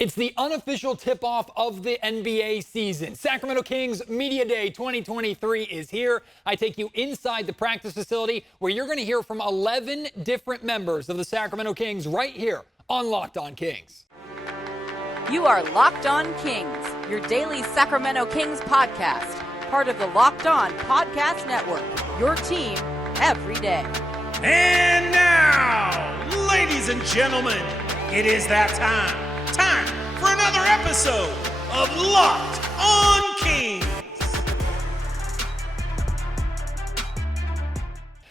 It's the unofficial tip-off of the NBA season. Sacramento Kings Media Day 2023 is here. I take you inside the practice facility where you're going to hear from 11 different members of the Sacramento Kings right here on Locked On Kings. You are Locked On Kings, your daily Sacramento Kings podcast, part of the Locked On Podcast Network, your team every day. And now, ladies and gentlemen, it is that time for another episode of Locked On Kings.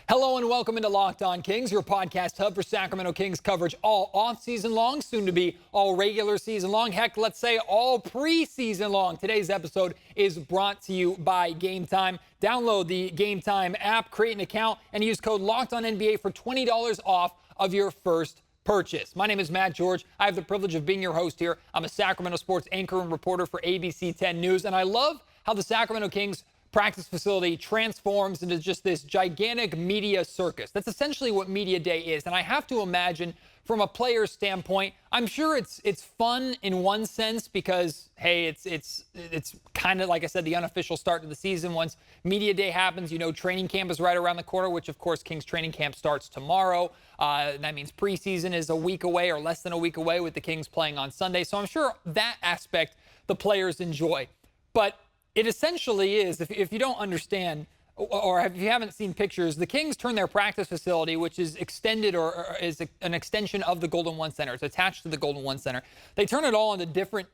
Hello and welcome into Locked On Kings, your podcast hub for Sacramento Kings coverage all off-season long, soon to be all regular season long. Heck, let's say all preseason long. Today's episode is brought to you by Gametime. Download the Gametime app, create an account, and use code LOCKEDONNBA for $20 off of your first purchase. My name is Matt George. I have the privilege of being your host here. I'm a Sacramento sports anchor and reporter for ABC 10 News, and I love how the Sacramento Kings practice facility transforms into just this gigantic media circus. That's essentially what Media Day is, and I have to imagine from a player's standpoint, I'm sure it's fun in one sense because, hey, it's kind of, like I said, the unofficial start to the season. Once Media Day happens, you know, training camp is right around the corner, which, of course, Kings training camp starts tomorrow. That means preseason is a week away or less than a week away with the Kings playing on Sunday. So I'm sure that aspect the players enjoy. But it essentially is, if you don't understand, or if you haven't seen pictures, the Kings turn their practice facility, which is extended or is an extension of the Golden One Center. It's attached to the Golden One Center. They turn it all into different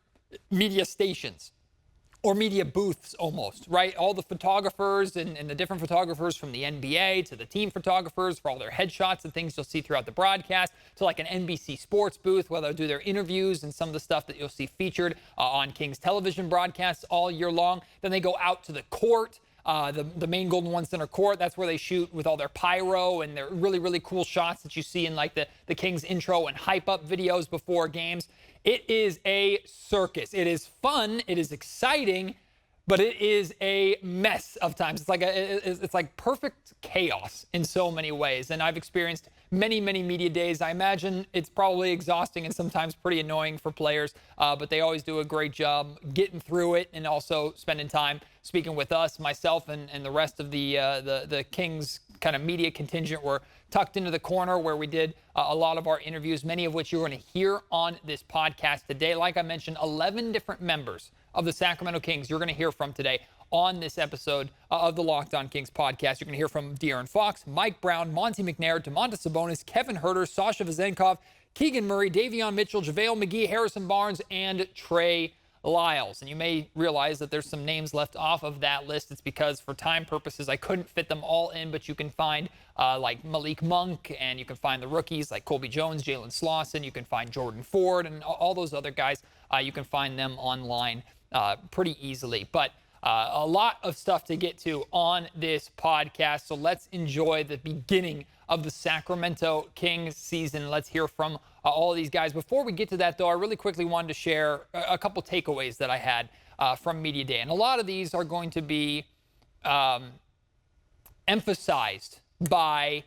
media stations or media booths almost, right? All the photographers and the different photographers from the NBA to the team photographers for all their headshots and things you'll see throughout the broadcast to like an NBC Sports booth where they'll do their interviews and some of the stuff that you'll see featured on Kings television broadcasts all year long. Then they go out to the court. The main Golden One Center court, that's where they shoot with all their pyro and their really, really cool shots that you see in like the Kings intro and hype up videos before games. It is a circus. It is fun. It is exciting, but it is a mess of times. It's like perfect chaos in so many ways. And I've experienced many, many media days. I imagine it's probably exhausting and sometimes pretty annoying for players, but they always do a great job getting through it and also spending time speaking with us, myself, and the rest of the Kings kind of media contingent. We're tucked into the corner where we did a lot of our interviews, many of which you're going to hear on this podcast today. Like I mentioned, 11 different members of the Sacramento Kings you're going to hear from today on this episode of the Locked On Kings podcast. You're going to hear from De'Aaron Fox, Mike Brown, Monty McNair, Domantas Sabonis, Kevin Huerter, Sasha Vezenkov, Keegan Murray, Davion Mitchell, JaVale McGee, Harrison Barnes, and Trey Lyles. And you may realize that there's some names left off of that list. It's because for time purposes, I couldn't fit them all in, but you can find like Malik Monk, and you can find the rookies like Colby Jones, Jalen Slauson. You can find Jordan Ford and all those other guys. You can find them online pretty easily. But a lot of stuff to get to on this podcast. So let's enjoy the beginning of the Sacramento Kings season. Let's hear from all of these guys. Before we get to that, though, I really quickly wanted to share a couple takeaways that I had from Media Day. And a lot of these are going to be emphasized by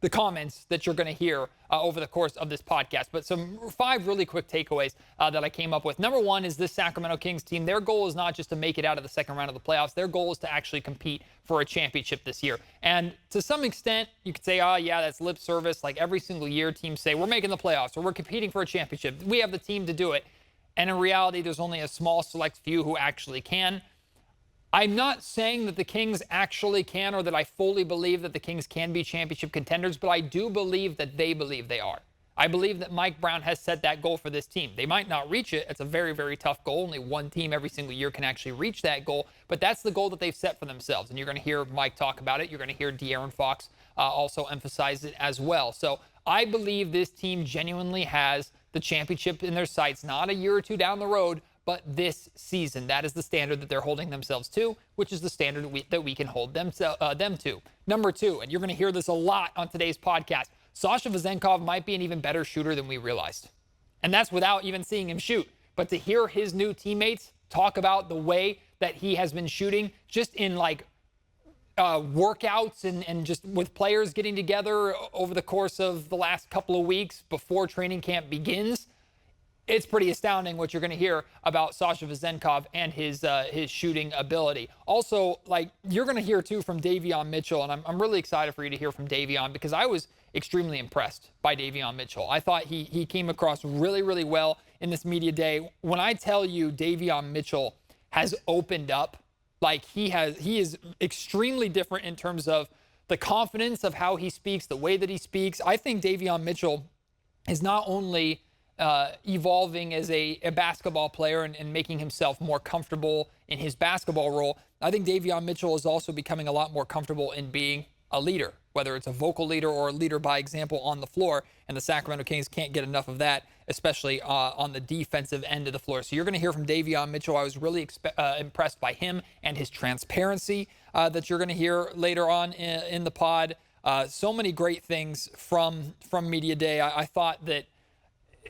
the comments that you're going to hear over the course of this podcast. But some 5 really quick takeaways that I came up with. Number 1 is this Sacramento Kings team. Their goal is not just to make it out of the second round of the playoffs. Their goal is to actually compete for a championship this year. And to some extent, you could say, oh, yeah, that's lip service. Like every single year, teams say, we're making the playoffs or we're competing for a championship. We have the team to do it. And in reality, there's only a small select few who actually can. I'm not saying that the Kings actually can or that I fully believe that the Kings can be championship contenders, but I do believe that they believe they are. I believe that Mike Brown has set that goal for this team. They might not reach it. It's a very, very tough goal. Only one team every single year can actually reach that goal, but that's the goal that they've set for themselves. And you're going to hear Mike talk about it. You're going to hear De'Aaron Fox also emphasize it as well. So I believe this team genuinely has the championship in their sights, not a year or two down the road, but this season. That is the standard that they're holding themselves to, which is the standard that we can hold them to. Number 2, and you're going to hear this a lot on today's podcast, Sasha Vezenkov might be an even better shooter than we realized. And that's without even seeing him shoot. But to hear his new teammates talk about the way that he has been shooting just in like workouts and just with players getting together over the course of the last couple of weeks before training camp begins, it's pretty astounding what you're going to hear about Sasha Vezenkov and his shooting ability. Also, like, you're going to hear too from Davion Mitchell, and I'm really excited for you to hear from Davion because I was extremely impressed by Davion Mitchell. I thought he came across really, really well in this media day. When I tell you Davion Mitchell has opened up, like he is extremely different in terms of the confidence of how he speaks, the way that he speaks. I think Davion Mitchell is not only evolving as a basketball player and making himself more comfortable in his basketball role. I think Davion Mitchell is also becoming a lot more comfortable in being a leader, whether it's a vocal leader or a leader by example on the floor. And the Sacramento Kings can't get enough of that, especially on the defensive end of the floor. So you're going to hear from Davion Mitchell. I was really impressed by him and his transparency that you're going to hear later on in the pod. So many great things from Media Day. I thought that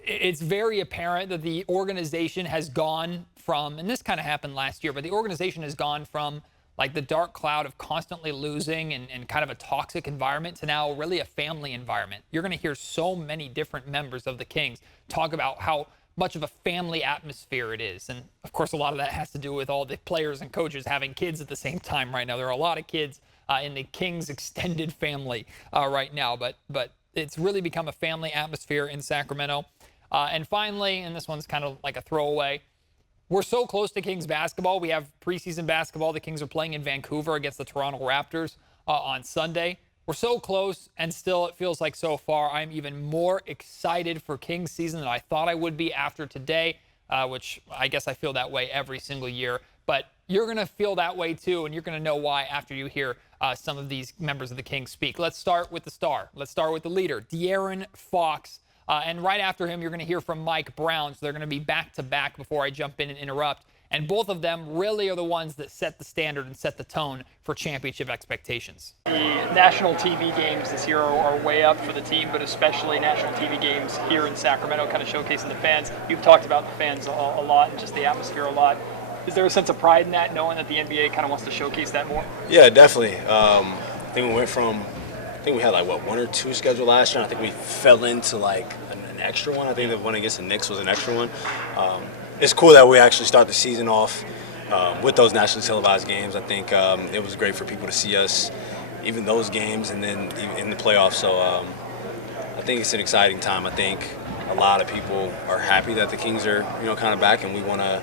it's very apparent that the organization has gone from, and this kind of happened last year, but the organization has gone from like the dark cloud of constantly losing and kind of a toxic environment to now really a family environment. You're going to hear so many different members of the Kings talk about how much of a family atmosphere it is. And of course, a lot of that has to do with all the players and coaches having kids at the same time right now. There are a lot of kids in the Kings extended family right now, but it's really become a family atmosphere in Sacramento. And finally, and this one's kind of like a throwaway, we're so close to Kings basketball. We have preseason basketball. The Kings are playing in Vancouver against the Toronto Raptors on Sunday. We're so close, and still it feels like so far I'm even more excited for Kings season than I thought I would be after today, which I guess I feel that way every single year. But you're going to feel that way too, and you're going to know why after you hear some of these members of the Kings speak. Let's start with the star. Let's start with the leader, De'Aaron Fox. And right after him, you're going to hear from Mike Brown. So they're going to be back-to-back before I jump in and interrupt. And both of them really are the ones that set the standard and set the tone for championship expectations. The national TV games this year are way up for the team, but especially national TV games here in Sacramento, kind of showcasing the fans. You've talked about the fans a lot and just the atmosphere a lot. Is there a sense of pride in that, knowing that the NBA kind of wants to showcase that more? Yeah, definitely. I think we went from, we had like, one or two scheduled last year. I think we fell into like an extra one. I think the one against the Knicks was an extra one. It's cool that we actually start the season off with those nationally televised games. I think it was great for people to see us, even those games, and then even in the playoffs. So I think it's an exciting time. I think a lot of people are happy that the Kings are, kind of back, and we want to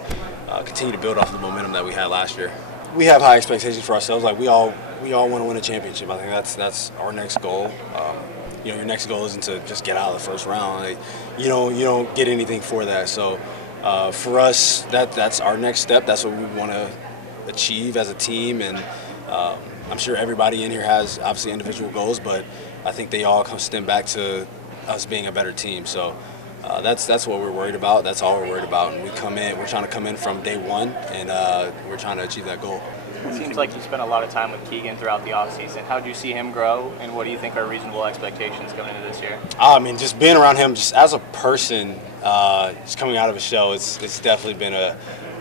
continue to build off the momentum that we had last year. We have high expectations for ourselves. Like we all want to win a championship. I think that's our next goal. Your next goal isn't to just get out of the first round. Like, you don't get anything for that. So for us, that's our next step. That's what we want to achieve as a team. And I'm sure everybody in here has obviously individual goals, but I think they all stem back to us being a better team. So that's what we're worried about. That's all we're worried about. And we're trying to come in from day one, and we're trying to achieve that goal. It seems like you spent a lot of time with Keegan throughout the offseason. How do you see him grow, and what do you think are reasonable expectations coming into this year? I mean, just being around him, just as a person, just coming out of a show, it's definitely been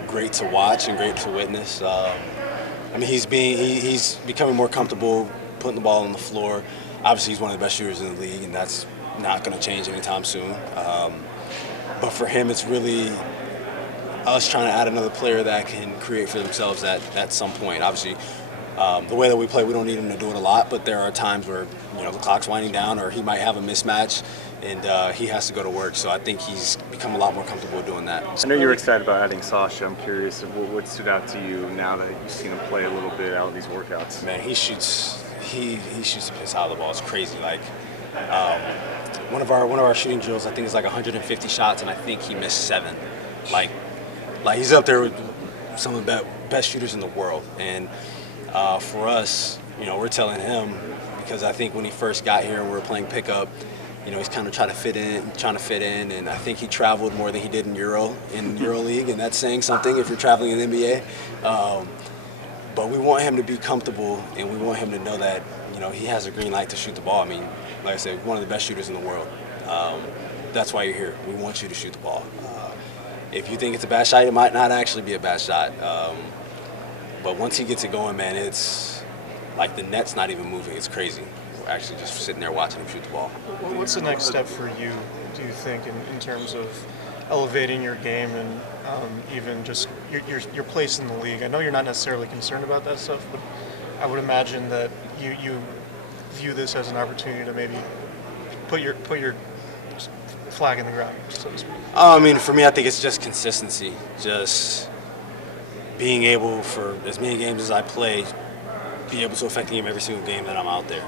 great to watch and great to witness. He's becoming more comfortable putting the ball on the floor. Obviously, he's one of the best shooters in the league, and that's not going to change anytime soon. But for him, it's really us trying to add another player that can create for themselves at some point. Obviously, the way that we play, we don't need him to do it a lot, but there are times where the clock's winding down, or he might have a mismatch, and he has to go to work. So I think he's become a lot more comfortable doing that. I know you were excited about adding Sasha. I'm curious what stood out to you now that you've seen him play a little bit out of these workouts. Man, he shoots the piss out of the ball. It's crazy. Like one of our shooting drills, I think, is like 150 shots, and I think he missed 7. Like he's up there with some of the best shooters in the world. And for us, we're telling him, because I think when he first got here and we were playing pickup, he's kind of trying to fit in, and I think he traveled more than he did in EuroLeague, and that's saying something if you're traveling in the NBA. But we want him to be comfortable, and we want him to know that he has a green light to shoot the ball. I mean, like I said, one of the best shooters in the world. That's why you're here. We want you to shoot the ball. If you think it's a bad shot, it might not actually be a bad shot. But once he gets it going, man, it's like the net's not even moving. It's crazy. We're actually just sitting there watching him shoot the ball. What's the next step for you, do you think, in terms of elevating your game and even just your place in the league? I know you're not necessarily concerned about that stuff, but I would imagine that you view this as an opportunity to maybe put your flag in the ground, so to speak. I mean, for me, I think it's just consistency. Just being able, for as many games as I play, be able to affect the game every single game that I'm out there.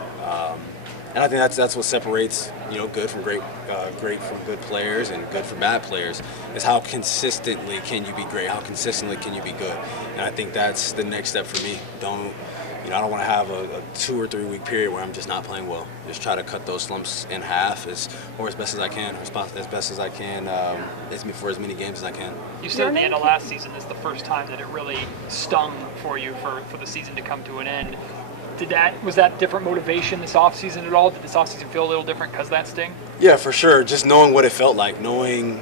And I think that's what separates, good from great from good players and good from bad players, is how consistently can you be great? How consistently can you be good? And I think that's the next step for me. I don't want to have a 2 or 3 week period where I'm just not playing well. Just try to cut those slumps in half as best as I can, for as many games as I can. You said at the end of last season is the first time that it really stung for you for the season to come to an end. Was that different motivation this offseason at all? Did this offseason feel a little different because of that sting? Yeah, for sure. Just knowing what it felt like, knowing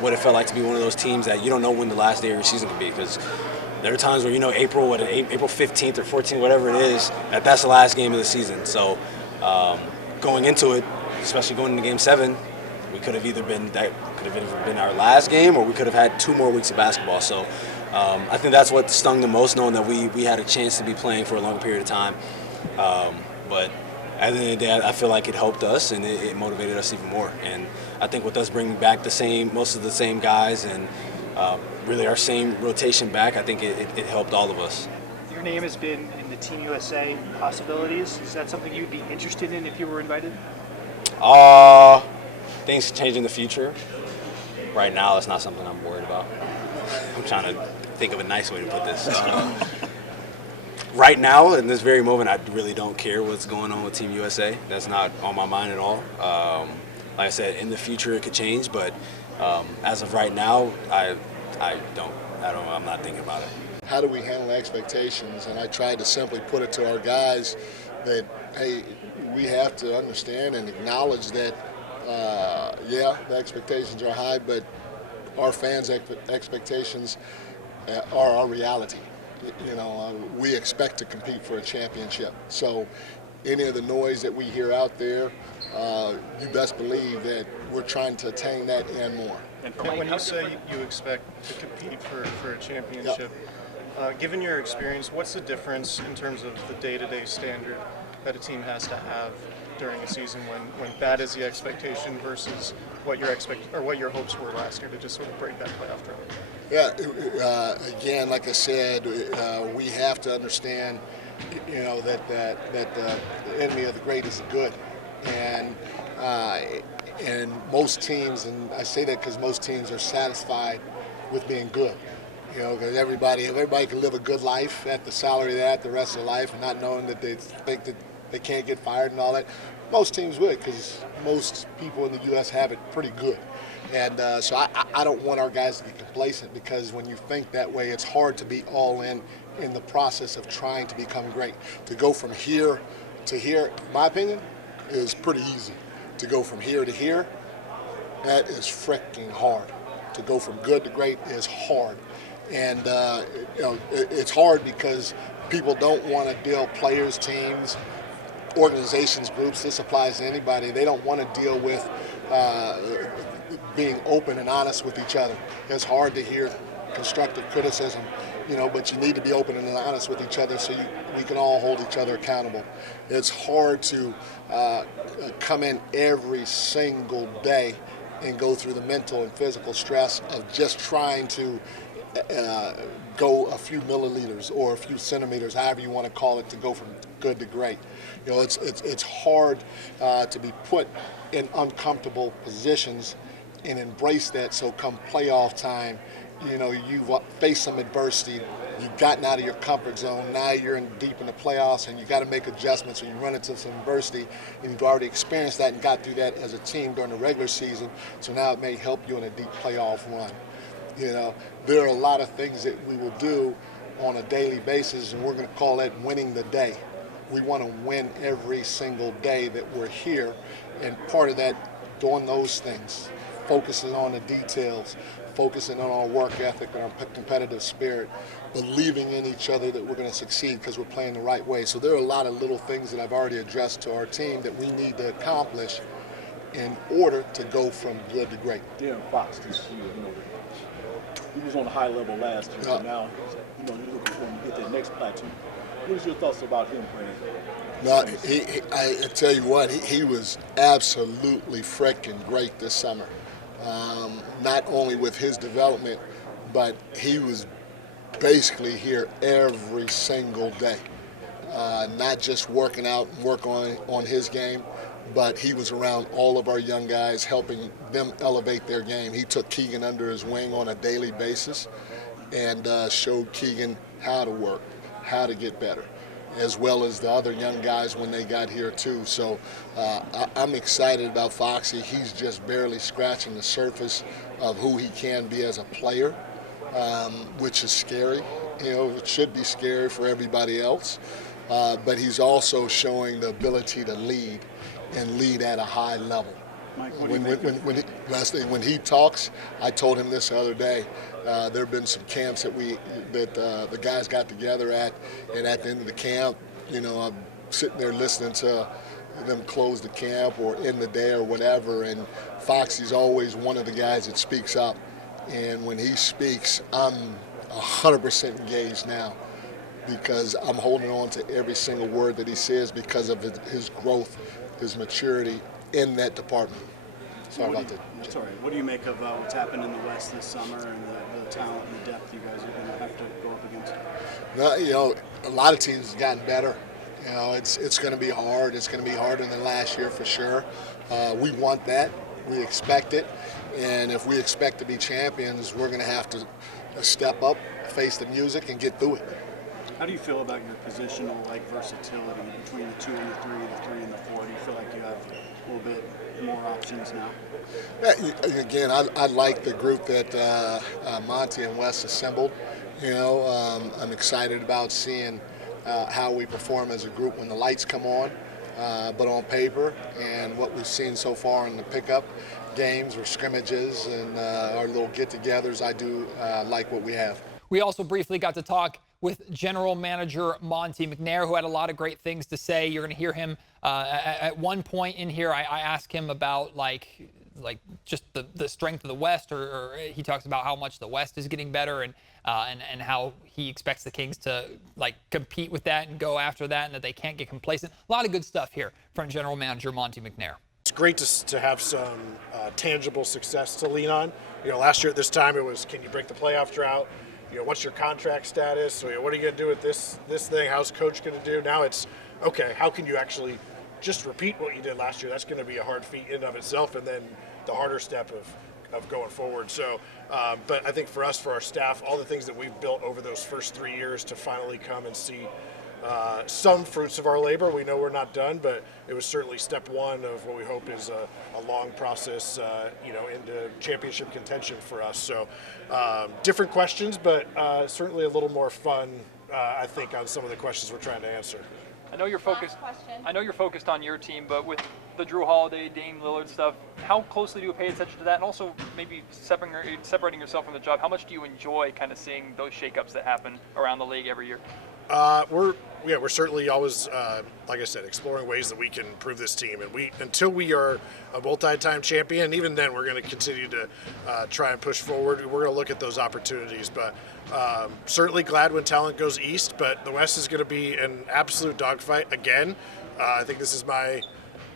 what it felt like to be one of those teams that you don't know when the last day of your season could be, because there are times where April 15th or 14th, whatever it is, that's the last game of the season. So going into it, especially going into Game 7, that could have either been our last game, or we could have had 2 more weeks of basketball. So I think that's what stung the most, knowing that we had a chance to be playing for a long period of time. But at the end of the day, I feel like it helped us and it motivated us even more. And I think with us bringing back most of the same guys and really our same rotation back, I think it helped all of us. Your name has been in the Team USA possibilities. Is that something you'd be interested in if you were invited? Things change in the future. Right now, it's not something I'm worried about. I'm trying to think of a nice way to put this. Right now, in this very moment, I really don't care what's going on with Team USA. That's not on my mind at all. Like I said, in the future it could change, but as of right now, I'm not thinking about it. How do we handle expectations? And I tried to simply put it to our guys that, hey, we have to understand and acknowledge that, the expectations are high, but our fans' expectations are our reality. We expect to compete for a championship. So any of the noise that we hear out there, you best believe that we're trying to attain that and more. And when you say you expect to compete for a championship, given your experience, what's the difference in terms of the day-to-day standard that a team has to have during a season when that is the expectation versus what your hopes were last year to just sort of break that playoff drought? Yeah, again, like I said, we have to understand, that the enemy of the great is the good, and most teams, and I say that because most teams are satisfied with being good. Because everybody can live a good life at the salary they're at the rest of their life, and not knowing that they think that they can't get fired and all that. Most teams would, because most people in the U.S. have it pretty good. And so I don't want our guys to be complacent, because when you think that way, it's hard to be all in the process of trying to become great. To go from here to here, in my opinion, is pretty easy. To go from here to here, that is freaking hard. To go from good to great is hard. And it's hard because people don't want to deal, players, teams, organizations, groups, this applies to anybody. They don't want to deal with being open and honest with each other. It's hard to hear constructive criticism, but you need to be open and honest with each other so we can all hold each other accountable. It's hard to come in every single day and go through the mental and physical stress of just trying to go a few milliliters or a few centimeters, however you want to call it, to go from good to great. It's hard to be put in uncomfortable positions and embrace that. So come playoff time, you've faced some adversity, you've gotten out of your comfort zone, now you're deep in the playoffs and you got to make adjustments, and you run into some adversity, and you've already experienced that and got through that as a team during the regular season, so now it may help you in a deep playoff run. There are a lot of things that we will do on a daily basis, and we're going to call that winning the day. We want to win every single day that we're here, and part of that, doing those things, focusing on the details, focusing on our work ethic and our competitive spirit, believing in each other that we're going to succeed because we're playing the right way. So there are a lot of little things that I've already addressed to our team that we need to accomplish in order to go from good to great. Darren Fox this year, he was on a high level last year, but now, you're looking for him to get that next plateau. What is your thoughts about him playing? No, I tell you what, he was absolutely freaking great this summer. Not only with his development, but he was basically here every single day. Not just working out and work on his game, but he was around all of our young guys, helping them elevate their game. He took Keegan under his wing on a daily basis and showed Keegan how to work, how to get better, as well as the other young guys when they got here too. So I'm excited about Foxy. He's just barely scratching the surface of who he can be as a player, which is scary. It should be scary for everybody else. But he's also showing the ability to lead and lead at a high level. Mike, when he talks, I told him this the other day. There have been some camps that the guys got together at, and at the end of the camp, I'm sitting there listening to them close the camp or end the day or whatever. And Foxy's always one of the guys that speaks up. And when he speaks, I'm 100% engaged now, because I'm holding on to every single word that he says because of his growth, his maturity in that department. Sorry about that. That's all right. What do you make of what's happened in the West this summer and the talent and the depth you guys are going to have to go up against? A lot of teams have gotten better. It's going to be hard. It's going to be harder than last year for sure. We want that. We expect it. And if we expect to be champions, we're going to have to step up, face the music, and get through it. How do you feel about your positional versatility between the 2 and the 3, the 3 and the 4? Do you feel like you have a little bit more options now? Again, I like the group that Monty and Wes assembled. I'm excited about seeing how we perform as a group when the lights come on. But on paper and what we've seen so far in the pickup games or scrimmages and our little get-togethers, I do like what we have. We also briefly got to talk with general manager Monty McNair, who had a lot of great things to say. You're going to hear him at one point in here. I asked him about like just the strength of the West, or he talks about how much the West is getting better and how he expects the Kings to compete with that and go after that, and that they can't get complacent. A lot of good stuff here from general manager Monty McNair. It's great to have some tangible success to lean on. Last year at this time it was, can you break the playoff drought? What's your contract status? So, what are you going to do with this thing? How's coach going to do? Now it's, okay, how can you actually just repeat what you did last year? That's going to be a hard feat in and of itself, and then the harder step of going forward. So, but I think for us, for our staff, all the things that we've built over those first 3 years to finally come and see some fruits of our labor. We know we're not done, but it was certainly step one of what we hope is a long process, into championship contention for us. So different questions, but certainly a little more fun, I think, on some of the questions we're trying to answer. I know you're focused on your team, but with the Drew Holiday, Dame Lillard stuff, how closely do you pay attention to that? And also maybe separating yourself from the job, how much do you enjoy kind of seeing those shakeups that happen around the league every year? We're certainly always, like I said, exploring ways that we can improve this team. And until we are a multi-time champion, even then we're going to continue to try and push forward. We're going to look at those opportunities. But certainly glad when talent goes east. But the West is going to be an absolute dogfight again. I think this is my,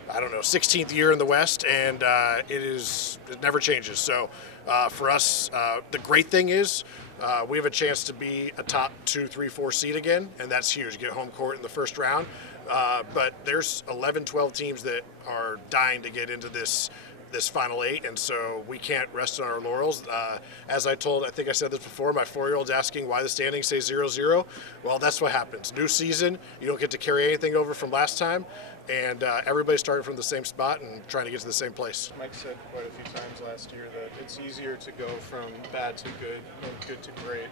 16th year in the West, and it never changes. So for us, the great thing is, we have a chance to be a top 2, 3, 4 seed again, and that's huge. Get home court in the first round. But there's 11, 12 teams that are dying to get into this Final 8, and so we can't rest on our laurels. As I think I said this before, my 4-year-old's asking why the standings say 0-0. Well, that's what happens. New season, you don't get to carry anything over from last time, and everybody's starting from the same spot and trying to get to the same place. Mike said quite a few times last year that it's easier to go from bad to good than good to great.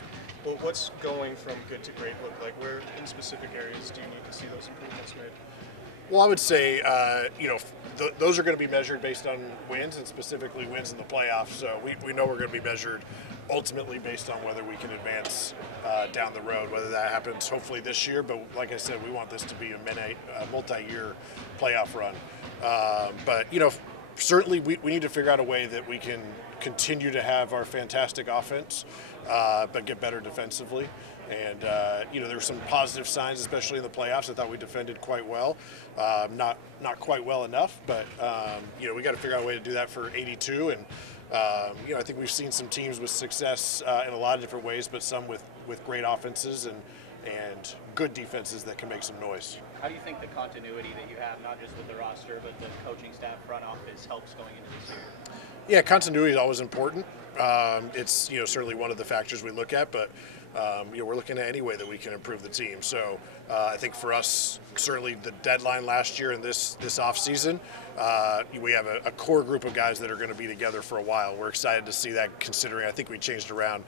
Well, what's going from good to great look like? Where in specific areas do you need to see those improvements made? Well, I would say, those are going to be measured based on wins, and specifically wins in the playoffs. So we know we're going to be measured ultimately based on whether we can advance down the road, whether that happens hopefully this year. But like I said, we want this to be a multi-year playoff run. But, certainly we need to figure out a way that we can continue to have our fantastic offense, but get better defensively. And, there were some positive signs, especially in the playoffs. I thought we defended quite well. Not quite well enough, but, we got to figure out a way to do that for 82. And, I think we've seen some teams with success in a lot of different ways, but some with great offenses and good defenses that can make some noise. How do you think the continuity that you have, not just with the roster, but the coaching staff, front office, helps going into this year? Yeah, continuity is always important. It's certainly one of the factors we look at, but we're looking at any way that we can improve the team. So I think for us, certainly the deadline last year and this off season, we have a core group of guys that are going to be together for a while. We're excited to see that, considering I think we changed around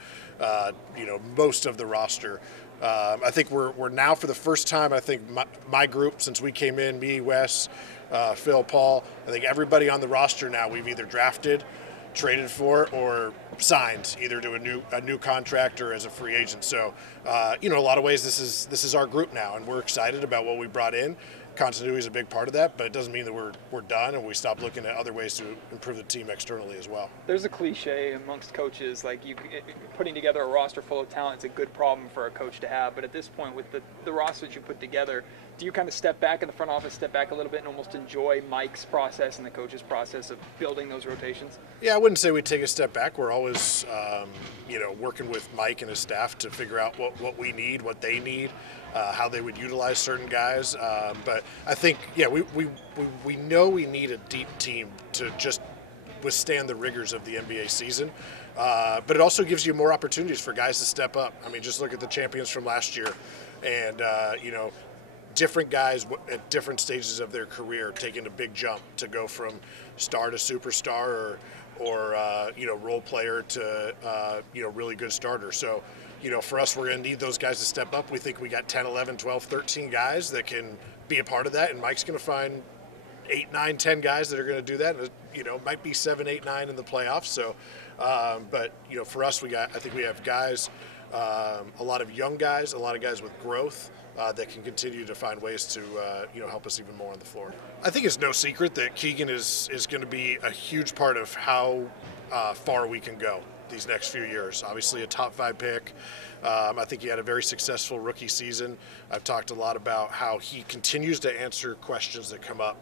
most of the roster. I think we're now, for the first time, I think my group, since we came in, me, Wes, Phil, Paul, I think everybody on the roster now we've either drafted, traded for, or signed either to a new contract or as a free agent. So, a lot of ways this is our group now, and we're excited about what we brought in. Continuity is a big part of that, but it doesn't mean that we're done and we stop looking at other ways to improve the team externally as well. There's a cliche amongst coaches, like putting together a roster full of talent is a good problem for a coach to have, but at this point with the roster that you put together, do you kind of step back in the front office, step back a little bit and almost enjoy Mike's process and the coach's process of building those rotations? Yeah, I wouldn't say we take a step back. We're always, working with Mike and his staff to figure out what we need, what they need, how they would utilize certain guys. But I think, we know we need a deep team to just withstand the rigors of the NBA season. But it also gives you more opportunities for guys to step up. I mean, just look at the champions from last year, and different guys at different stages of their career taking a big jump to go from star to superstar or role player to really good starter. So for us, we're going to need those guys to step up. We think we got 10, 11, 12, 13 guys that can be a part of that, and Mike's going to find 8, 9, 10 guys that are going to do that. Might be 7, 8, 9 in the playoffs. So, but for us, I think we have guys, a lot of young guys, a lot of guys with growth that can continue to find ways to help us even more on the floor. I think it's no secret that Keegan is going to be a huge part of how far we can go these next few years. Obviously a top 5 pick. I think he had a very successful rookie season. I've talked a lot about how he continues to answer questions that come up.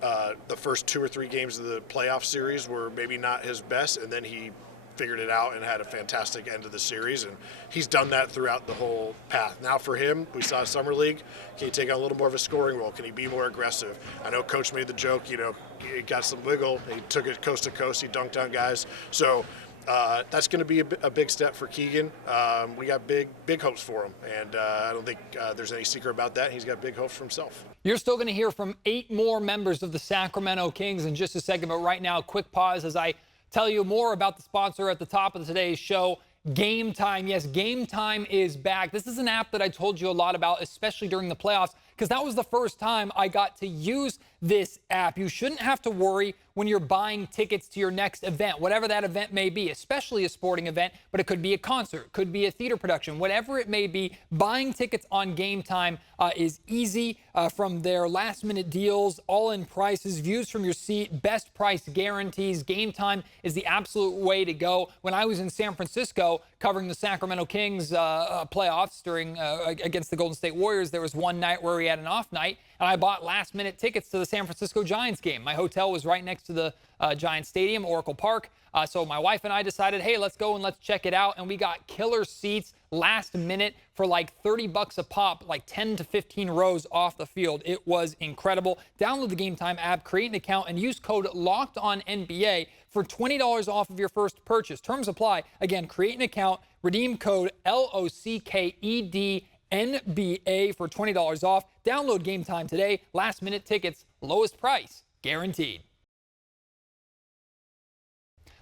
The first 2 or 3 games of the playoff series were maybe not his best, and then he figured it out and had a fantastic end of the series, and he's done that throughout the whole path. Now for him, we saw Summer League, can he take on a little more of a scoring role? Can he be more aggressive? I know Coach made the joke, he got some wiggle, he took it coast to coast, he dunked on guys. So that's going to be a big step for Keegan. We got big hopes for him, and I don't think there's any secret about that. He's got big hopes for himself. You're still going to hear from 8 more members of the Sacramento Kings in just a second, but right now, quick pause as I tell you more about the sponsor at the top of today's show, Gametime. Yes, Gametime is back. This is an app that I told you a lot about, especially during the playoffs, because that was the first time I got to use this app. You shouldn't have to worry when you're buying tickets to your next event, whatever that event may be, especially a sporting event, but it could be a concert, could be a theater production, whatever it may be. Buying tickets on Gametime is easy. From their last-minute deals, all-in prices, views from your seat, best price guarantees. Gametime is the absolute way to go. When I was in San Francisco covering the Sacramento Kings playoffs against the Golden State Warriors, there was one night where we had an off night, and I bought last-minute tickets to the San Francisco Giants game. My hotel was right next to the Giants Stadium, Oracle Park. So my wife and I decided, hey, let's go and let's check it out. And we got killer seats last minute for like $30 a pop, like 10 to 15 rows off the field. It was incredible. Download the Gametime app, create an account, and use code LOCKEDONNBA for $20 off of your first purchase. Terms apply. Again, create an account, redeem code LOCKEDNBA for $20 off. Download Gametime today. Last minute tickets, lowest price, guaranteed.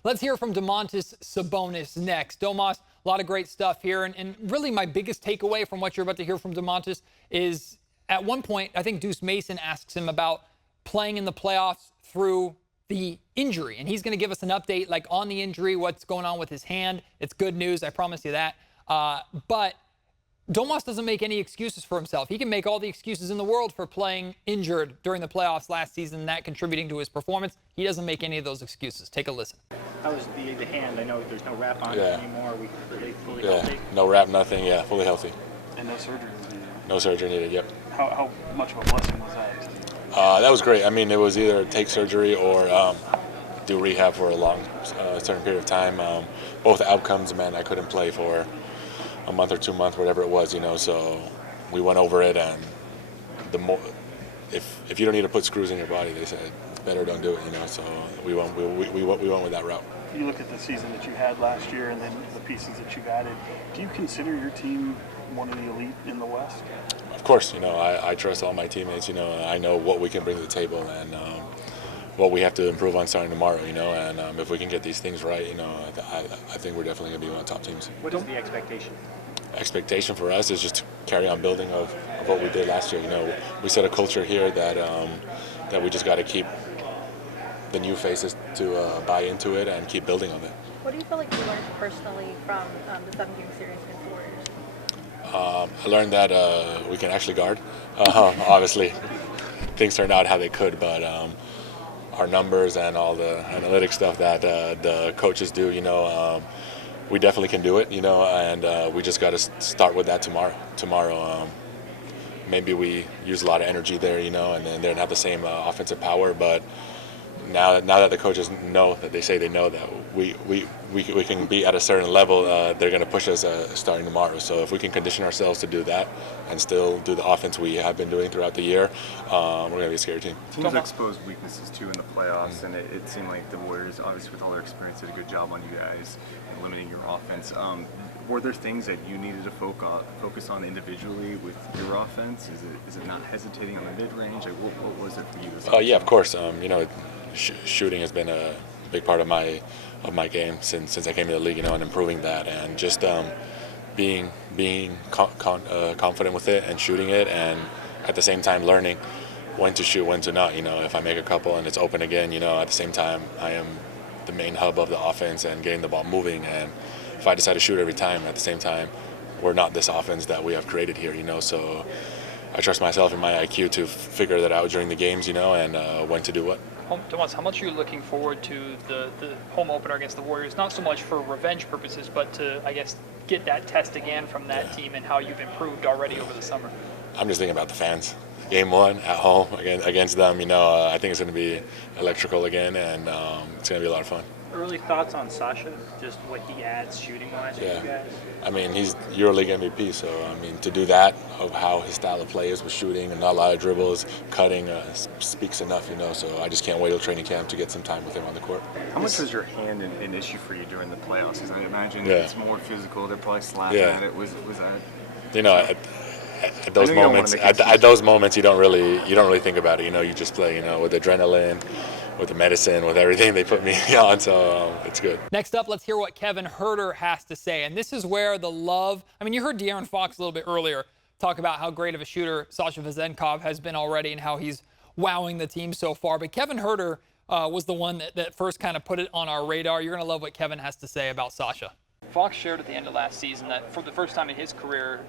Let's hear from Domantas Sabonis next. Domas, a lot of great stuff here. And really my biggest takeaway from what you're about to hear from Domantas is at one point, I think Deuce Mason asks him about playing in the playoffs through the injury. And he's going to give us an update like on the injury, what's going on with his hand. It's good news. I promise you that. But Domas doesn't make any excuses for himself. He can make all the excuses in the world for playing injured during the playoffs last season and that contributing to his performance. He doesn't make any of those excuses. Take a listen. How is the hand? I know there's no wrap on it anymore. Are they fully healthy? No wrap, nothing. Yeah, fully healthy. And no surgery was needed? No surgery needed, yep. How much of a blessing was that? That was great. I mean, it was either take surgery or do rehab for a long, certain period of time. Both outcomes meant I couldn't play for a month or 2 months, whatever it was, so we went over it, and if you don't need to put screws in your body, they said it's better don't do it, so we went with that route. You look at the season that you had last year and then the pieces that you've added. Do you consider your team one of the elite in the West? Of course, I trust all my teammates. I know what we can bring to the table and what we have to improve on starting tomorrow. And if we can get these things right, I think we're definitely going to be one of the top teams. What is the expectation? Expectation for us is just to carry on building of what we did last year. We set a culture here that we just got to keep the new faces to buy into it and keep building on it. What do you feel like you learned personally from the 7-game series against the Warriors? I learned that we can actually guard. Obviously, things turned out how they could, but our numbers and all the analytic stuff that the coaches do, we definitely can do it, and we just got to start with that tomorrow. Maybe we use a lot of energy there, and then they don't have the same offensive power, but now that the coaches know that they know that we can be at a certain level, they're going to push us starting tomorrow. So if we can condition ourselves to do that and still do the offense we have been doing throughout the year, we're going to be a scary team. Teams exposed weaknesses too in the playoffs, and it seemed like the Warriors, obviously with all their experience, did a good job on you guys limiting your offense. Were there things that you needed to focus on individually with your offense? Is it not hesitating on the mid-range? Like, what was it for you? Yeah, of course. Shooting has been a big part of my game since I came to the league, and improving that, and just being confident with it and shooting it, and at the same time learning when to shoot, when to not. If I make a couple and it's open again, at the same time I am the main hub of the offense and getting the ball moving. And if I decide to shoot every time, at the same time, we're not this offense that we have created here. So I trust myself and my IQ to figure that out during the games, and when to do what. Domas, how much are you looking forward to the home opener against the Warriors? Not so much for revenge purposes, but to, I guess, get that test again from that team and how you've improved already over the summer. I'm just thinking about the fans. Game 1 at home against them, I think it's going to be electrical again, and it's going to be a lot of fun. Early thoughts on Sasha, just what he adds shooting-wise for you guys? I mean, he's EuroLeague MVP, so, to do that, of how his style of play is with shooting and not a lot of dribbles, cutting, speaks enough, so I just can't wait till training camp to get some time with him on the court. How much was your hand an issue for you during the playoffs? Because I imagine it's more physical, they're probably slapping at it. Was that... At those moments, you don't really think about it. You just play. With adrenaline, with the medicine, with everything they put me on. So it's good. Next up, let's hear what Kevin Huerter has to say. And this is where the love. You heard De'Aaron Fox a little bit earlier talk about how great of a shooter Sasha Vezenkov has been already and how he's wowing the team so far. But Kevin Huerter was the one that first kind of put it on our radar. You're going to love what Kevin has to say about Sasha. Fox shared at the end of last season that for the first time in his career,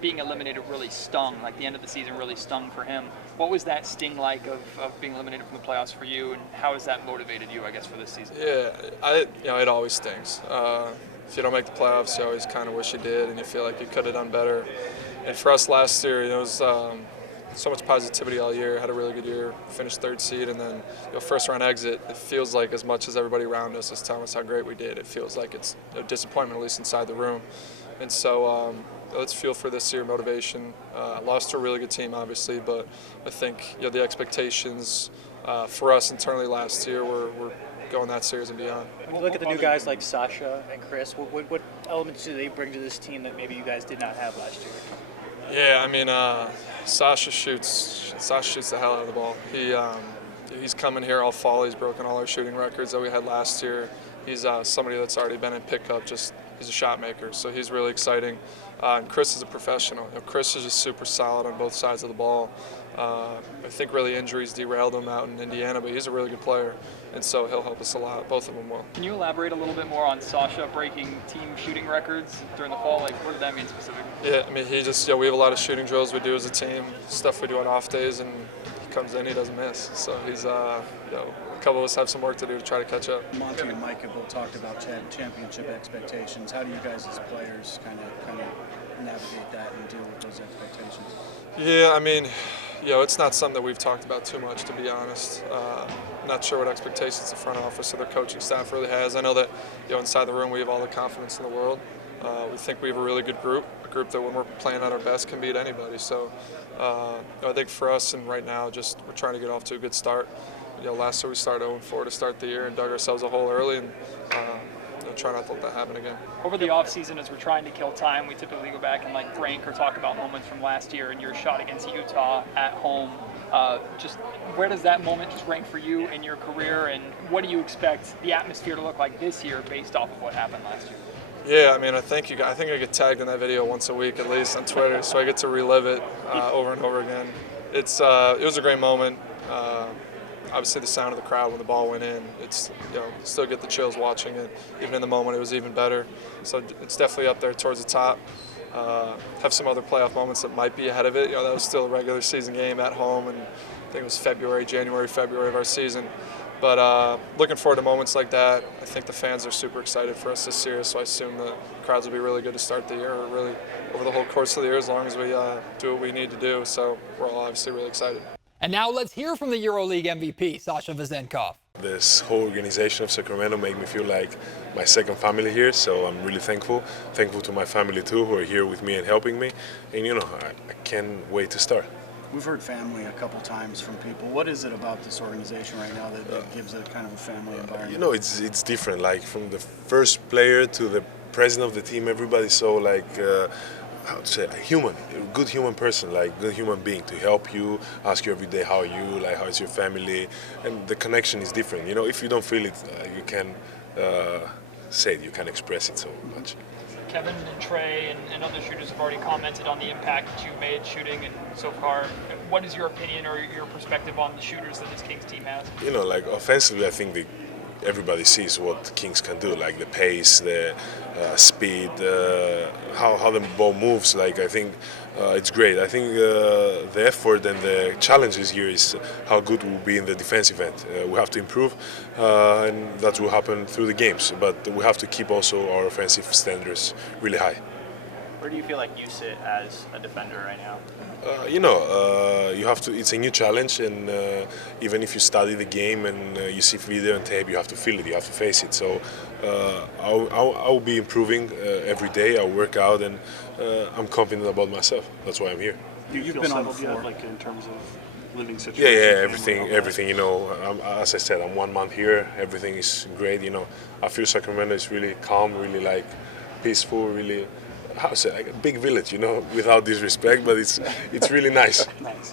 being eliminated really stung, like the end of the season really stung for him. What was that sting like of being eliminated from the playoffs for you, and how has that motivated you, I guess, for this season? Yeah, it always stings. If you don't make the playoffs, you always kind of wish you did, and you feel like you could have done better. And for us last year, it was so much positivity all year. Had a really good year, finished 3rd seed, and then first round exit. It feels like as much as everybody around us is telling us how great we did, it feels like it's a disappointment, at least inside the room. And so let's feel for this year motivation. Lost to a really good team, obviously, but I think the expectations for us internally last year were going that series and beyond. When you look at the new guys like Sasha and Chris, what elements do they bring to this team that maybe you guys did not have last year? Yeah, Sasha shoots the hell out of the ball. He's coming here all fall. He's broken all our shooting records that we had last year. He's somebody that's already been in pickup. He's a shot maker, so he's really exciting. And Chris is a professional. Chris is just super solid on both sides of the ball. I think really injuries derailed him out in Indiana, but he's a really good player, and so he'll help us a lot. Both of them will. Can you elaborate a little bit more on Sasha breaking team shooting records during the fall? Like, what did that mean specifically? Yeah, I mean, he just, we have a lot of shooting drills we do as a team, stuff we do on off days, and he comes in, he doesn't miss. So he's, a couple of us have some work to do to try to catch up. Monty and Mike have both talked about championship expectations. How do you guys as players kind of navigate that and deal with those expectations? Yeah, I mean, it's not something that we've talked about too much, to be honest. Not sure what expectations the front office or their coaching staff really has. I know that, inside the room we have all the confidence in the world. We think we have a really good group, a group that when we're playing at our best can beat anybody. So I think for us and right now, just we're trying to get off to a good start. Last year we started 0-4 to start the year and dug ourselves a hole early, and try not to let that happen again. Over the offseason, as we're trying to kill time, we typically go back and rank or talk about moments from last year and your shot against Utah at home. Just where does that moment just rank for you in your career, and what do you expect the atmosphere to look like this year based off of what happened last year? Yeah, I mean, I think I get tagged in that video once a week at least on Twitter, so I get to relive it over and over again. It was a great moment. Obviously, the sound of the crowd when the ball went in, it's still get the chills watching it. Even in the moment, it was even better. So it's definitely up there towards the top. Have some other playoff moments that might be ahead of it. That was still a regular season game at home, and I think it was January, February of our season. But looking forward to moments like that. I think the fans are super excited for us this year, so I assume the crowds will be really good to start the year, or really over the whole course of the year, as long as we do what we need to do. So we're all obviously really excited. And now let's hear from the EuroLeague MVP, Sasha Vezenkov. This whole organization of Sacramento made me feel like my second family here, so I'm really thankful. Thankful to my family too, who are here with me and helping me. And I can't wait to start. We've heard family a couple times from people. What is it about this organization right now that gives it kind of a family environment? It's different. Like from the first player to the president of the team, everybody's so how to say, human, a good human person, good human being to help you, ask you every day how are you, how is your family, and the connection is different. If you don't feel it, you can say it, you can express it so much. Kevin and Trey and other shooters have already commented on the impact that you've made shooting and so far. What is your opinion or your perspective on the shooters that this Kings team has? Offensively, I think everybody sees what Kings can do, like the pace, the speed, how the ball moves. I think it's great. I think the effort and the challenges here is how good we'll be in the defensive end. We have to improve, and that will happen through the games. But we have to keep also our offensive standards really high. Where do you feel like you sit as a defender right now? You have to. It's a new challenge, and even if you study the game and you see video and tape, you have to feel it. You have to face it. So I'll be improving every day. I'll work out, and I'm confident about myself. That's why I'm here. You've been on before, in terms of living situations. Yeah, everything. As I said, I'm 1 month here. Everything is great. I feel Sacramento is really calm, really peaceful, really. How to say, a big village, without disrespect, but it's really nice. Nice.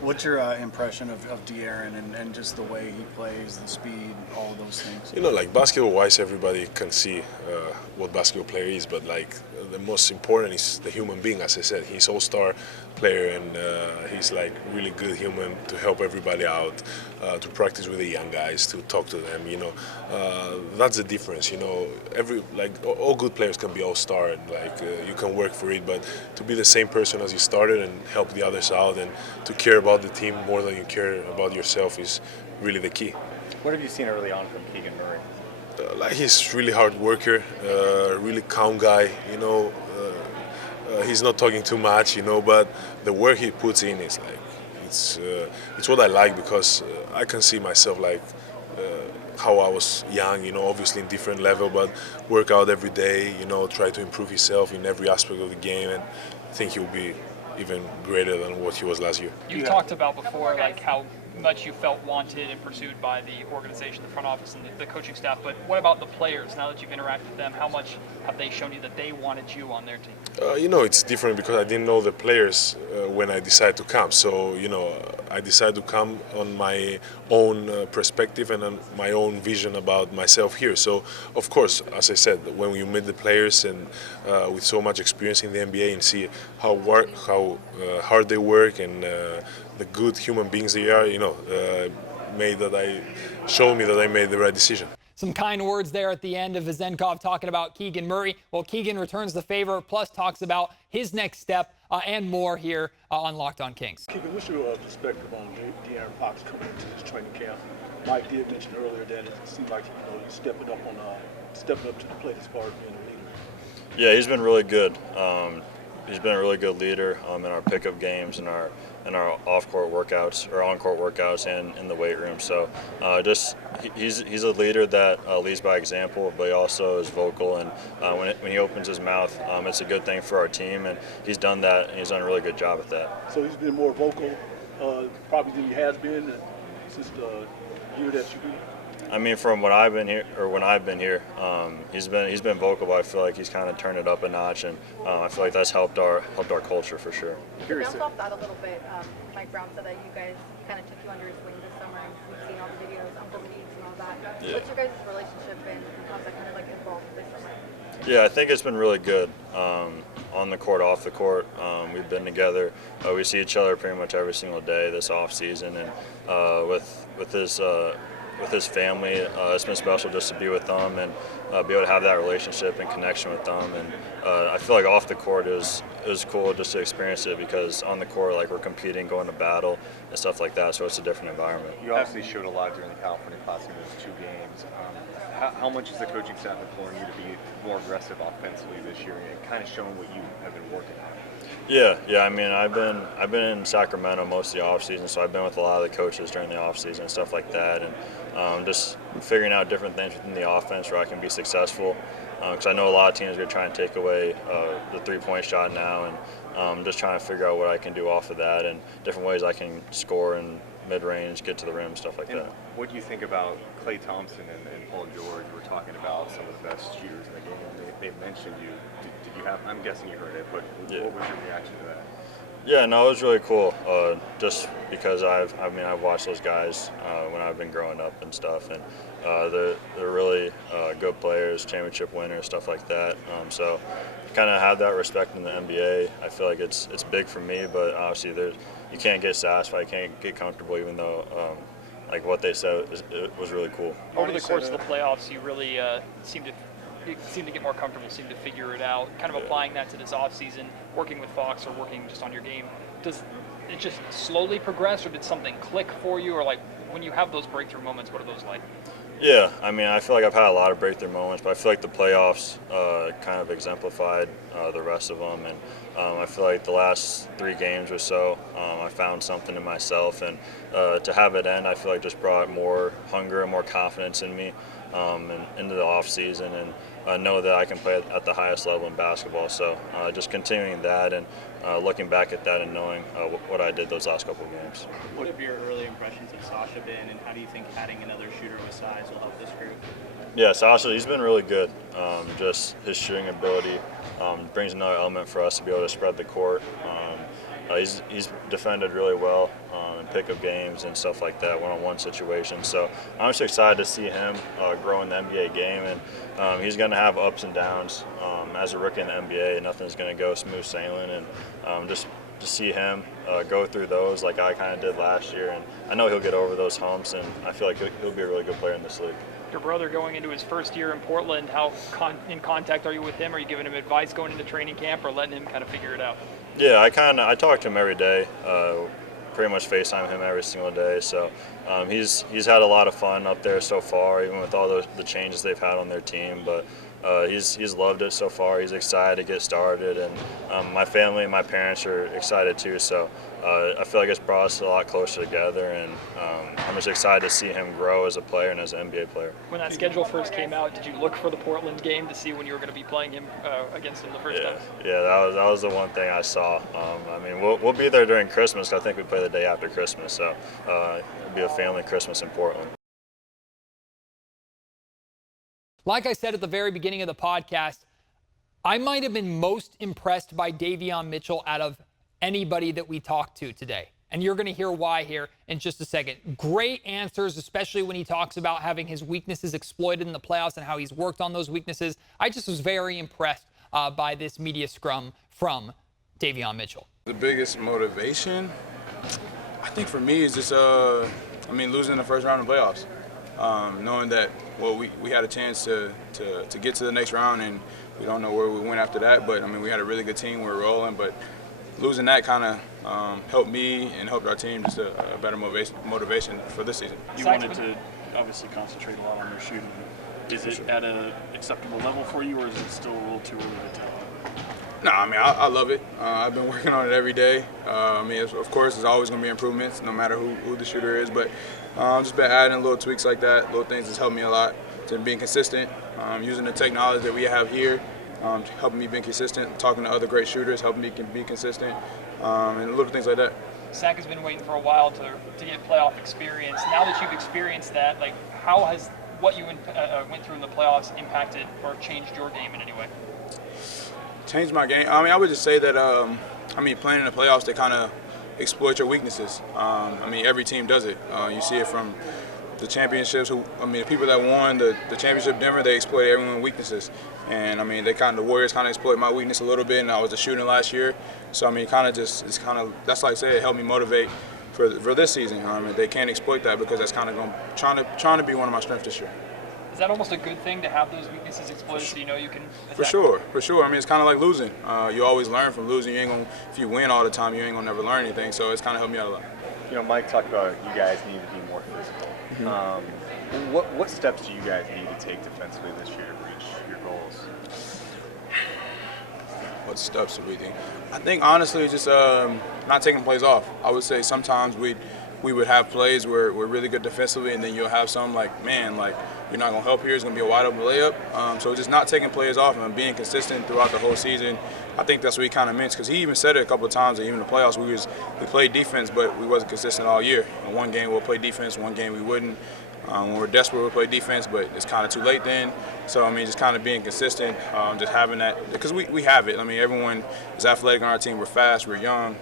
What's your impression of De'Aaron and just the way he plays, the speed, all of those things? Basketball-wise, everybody can see what basketball player is, but the most important is the human being. As I said, he's all-star player, and he's really good human to help everybody out, to practice with the young guys, to talk to them. That's the difference. All good players can be all-star. You can work for it, but to be the same person as you started and help the others out and to care about the team more than you care about yourself is really the key. What have you seen early on from Keegan Murray? He's really hard worker, really calm guy. He's not talking too much, but the work he puts in is it's what I like, because I can see myself how I was young, obviously in different level, but work out every day, try to improve himself in every aspect of the game, and I think he'll be even greater than what he was last year. You've talked about before, how much you felt wanted and pursued by the organization, the front office, and the coaching staff, but what about the players? Now that you've interacted with them, how much have they shown you that they wanted you on their team? It's different because I didn't know the players when I decided to come, so, I decided to come on my own perspective and on my own vision about myself here. So, of course, as I said, when you meet the players and with so much experience in the NBA and see how hard they work and the good human beings they are, showed me that I made the right decision. Some kind words there at the end of Vezenkov talking about Keegan Murray. Well, Keegan returns the favor, plus talks about his next step and more here on Locked On Kings. Keegan, what's your perspective on De'Aaron Fox coming into this training camp? Mike did mention earlier that it seemed like he's stepping up to the plate as far as being a leader. Yeah, he's been really good. He's been a really good leader in our pickup games and our off-court workouts or on-court workouts and in the weight room. So he's a leader that leads by example, but he also is vocal. And when he opens his mouth, it's a good thing for our team. And he's done that, and he's done a really good job at that. So he's been more vocal probably than he has been since the year that you've been. I mean, from when I've been here, he's been vocal, but I feel like he's kind of turned it up a notch, and I feel like that's helped our culture for sure. To bounce off that a little bit, Mike Brown said that you guys kind of took you under his wing this summer, and we've seen all the videos, Uncle Meets and all that. Yeah. What's your guys' relationship and how's that kind of like evolved this summer? Yeah, I think it's been really good. On the court, off the court, we've been together. We see each other pretty much every single day this off season, and with his family, it's been special just to be with them and be able to have that relationship and connection with them. And I feel like off the court it was cool just to experience it, because on the court, like, we're competing, going to battle and stuff like that, so it's a different environment. You obviously showed a lot during the California Classic in those 2 games. How much is the coaching staff imploring you to be more aggressive offensively this year and kind of showing what you have been working on? Yeah. I mean, I've been in Sacramento most of the off season, so I've been with a lot of the coaches during the off season and stuff like that, and just figuring out different things within the offense where I can be successful. Because I know a lot of teams are going to try and take away the three-point shot now, and just trying to figure out what I can do off of that and different ways I can score in mid-range, get to the rim, stuff like that. What do you think about Klay Thompson and Paul George? We're talking about some of the best shooters in the game. They mentioned you. Did you have? I'm guessing you heard it, but what was your reaction to that? Yeah, no, it was really cool. Just because I've watched those guys when I've been growing up and stuff, and they're really good players, championship winners, stuff like that. So kind of have that respect in the NBA. I feel like it's big for me, but obviously you can't get satisfied, you can't get comfortable, even though like what they said it was really cool. Over the course of the playoffs, you really seem to get more comfortable, seem to figure it out. Kind of applying that to this offseason, working with Fox or working just on your game. Does it just slowly progress, or did something click for you? Or like when you have those breakthrough moments, what are those like? Yeah, I mean, I feel like I've had a lot of breakthrough moments, but I feel like the playoffs kind of exemplified the rest of them. And I feel like the last 3 games or so, I found something in myself. And to have it end, I feel like just brought more hunger and more confidence in me and into the off season, and know that I can play at the highest level in basketball. So just continuing that and looking back at that and knowing what I did those last couple of games. What have your early impressions of Sasha been, and how do you think adding another shooter with size will help this group? Yeah, Sasha, he's been really good. Just his shooting ability brings another element for us to be able to spread the court. He's defended really well in pickup games and stuff like that, one-on-one situations. So I'm just excited to see him grow in the NBA game, and he's going to have ups and downs. As a rookie in the NBA, nothing's going to go smooth sailing, and just to see him go through those like I kind of did last year, and I know he'll get over those humps, and I feel like he'll be a really good player in this league. Your brother going into his first year in Portland, how in contact are you with him? Are you giving him advice going into training camp, or letting him kind of figure it out? Yeah, I talk to him every day. Pretty much FaceTime him every single day. So he's had a lot of fun up there so far, even with all the changes they've had on their team. But he's loved it so far. He's excited to get started, and my family and my parents are excited too. So I feel like it's brought us a lot closer together, and I'm just excited to see him grow as a player and as an NBA player. When that schedule first came out, did you look for the Portland game to see when you were going to be playing him against him the first time? Yeah, that was the one thing I saw. I mean, we'll be there during Christmas. I think we play the day after Christmas, so it'll be a family Christmas in Portland. Like I said at the very beginning of the podcast, I might have been most impressed by Davion Mitchell out of anybody that we talked to today. and you're going to hear why here in just a second. Great answers, especially when he talks about having his weaknesses exploited in the playoffs and how he's worked on those weaknesses. I just was very impressed by this media scrum from Davion Mitchell. The biggest motivation, I think for me, is just, losing the first round of the playoffs. Knowing that, we had a chance to get to the next round, and we don't know where we went after that. But, we had a really good team. We were rolling. But losing that kind of helped me and helped our team just a better motivation for this season. You wanted to obviously concentrate a lot on your shooting. Is it at an acceptable level for you, or is it still a little too early to tell? No, I love it. I've been working on it every day. Of course, there's always going to be improvements, no matter who the shooter is. But I've just been adding little tweaks like that, little things that's helped me a lot to being consistent, using the technology that we have here, helping me be consistent, talking to other great shooters, helping me be consistent, and little things like that. Sac has been waiting for a while to get playoff experience. Now that you've experienced that, how has what you went through in the playoffs impacted or changed your game in any way? Changed my game. I would just say that, playing in the playoffs, they kind of exploit your weaknesses. Every team does it. You see it from the championships. The people that won the championship Denver, they exploit everyone's weaknesses. And the Warriors kind of exploit my weakness a little bit, and I was a shooting last year. So that's like I said, it helped me motivate for this season. They can't exploit that because that's kind of trying to be one of my strengths this year. Is that almost a good thing to have those weaknesses exploited so you know you can attack? For sure. It's kind of like losing. You always learn from losing. If you win all the time, you ain't gonna never learn anything. So it's kind of helped me out a lot. Mike talked about you guys need to be more physical. Mm-hmm. What steps do you guys need to take defensively this year to reach your goals? What steps do we think? I think honestly, just not taking plays off. I would say sometimes we would have plays where we're really good defensively, and then you'll have some you're not going to help here. It's going to be a wide open layup. So just not taking plays off and being consistent throughout the whole season. I think that's what he kind of meant, because he even said it a couple of times that even in the playoffs we played defense, but we wasn't consistent all year. In one game we'll play defense, one game we wouldn't. When we're desperate, we'll play defense, but it's kind of too late then. So, just kind of being consistent, just having that, because we have it. Everyone is athletic on our team. We're fast, we're young.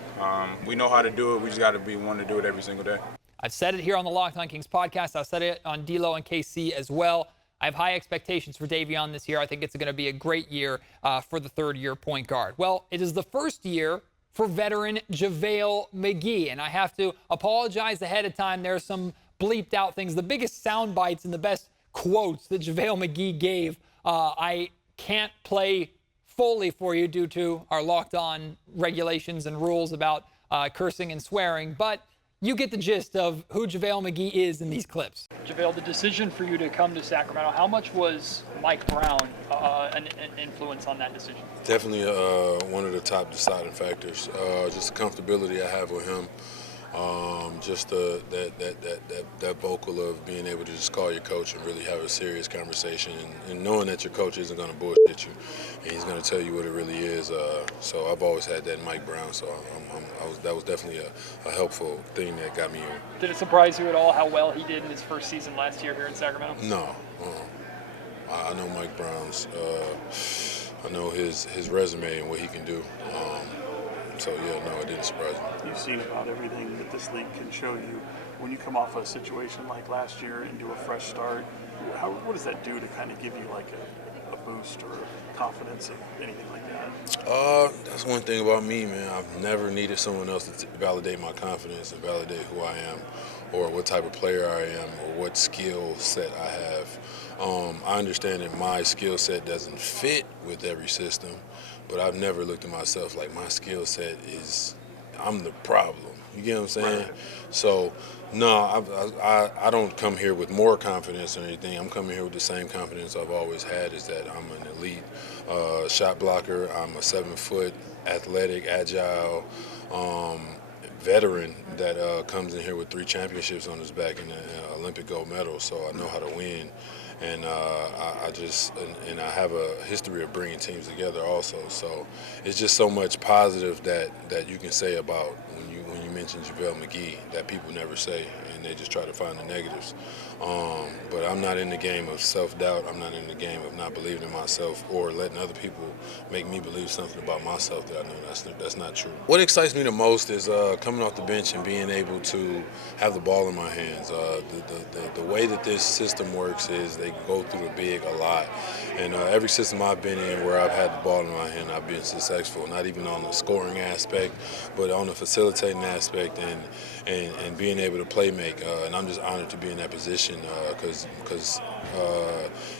We know how to do it. We just got to be one to do it every single day. I've said it here on the Locked On Kings podcast. I've said it on D'Lo and KC as well. I have high expectations for Davion this year. I think it's going to be a great year for the third-year point guard. Well, it is the first year for veteran JaVale McGee, and I have to apologize ahead of time. There are some bleeped out things. The biggest sound bites and the best quotes that JaVale McGee gave, I can't play fully for you due to our Locked On regulations and rules about cursing and swearing, but you get the gist of who JaVale McGee is in these clips. JaVale, the decision for you to come to Sacramento, how much was Mike Brown an influence on that decision? Definitely one of the top deciding factors. Just the comfortability I have with him. Just that vocal of being able to just call your coach and really have a serious conversation, and knowing that your coach isn't going to bullshit you and he's going to tell you what it really is. So I've always had that in Mike Brown. So that was definitely a helpful thing that got me here. Did it surprise you at all how well he did in his first season last year here in Sacramento? No. I know Mike Brown's. I know his resume and what he can do. So, no, it didn't surprise me. You've seen about everything that this league can show you. When you come off a situation like last year and do a fresh start, what does that do to kind of give you like a boost or confidence of anything like that? That's one thing about me, man. I've never needed someone else to validate my confidence and validate who I am or what type of player I am or what skill set I have. I understand that my skill set doesn't fit with every system, but I've never looked at myself like my skill set is, I'm the problem. You get what I'm saying? Right. So, no, I don't come here with more confidence or anything. I'm coming here with the same confidence I've always had, is that I'm an elite shot blocker. I'm a 7-foot, athletic, agile veteran that comes in here with 3 championships on his back and an Olympic gold medal. So I know how to win. And I have a history of bringing teams together also. So it's just so much positive that you can say about when when you mention JaVale McGee that people never say, and they just try to find the negatives. But I'm not in the game of self-doubt. I'm not in the game of not believing in myself or letting other people make me believe something about myself that I know that's not true. What excites me the most is coming off the bench and being able to have the ball in my hands. The way that this system works is they go through the big a lot. And every system I've been in where I've had the ball in my hand, I've been successful, not even on the scoring aspect, but on the facilitating aspect and being able to play make. And I'm just honored to be in that position because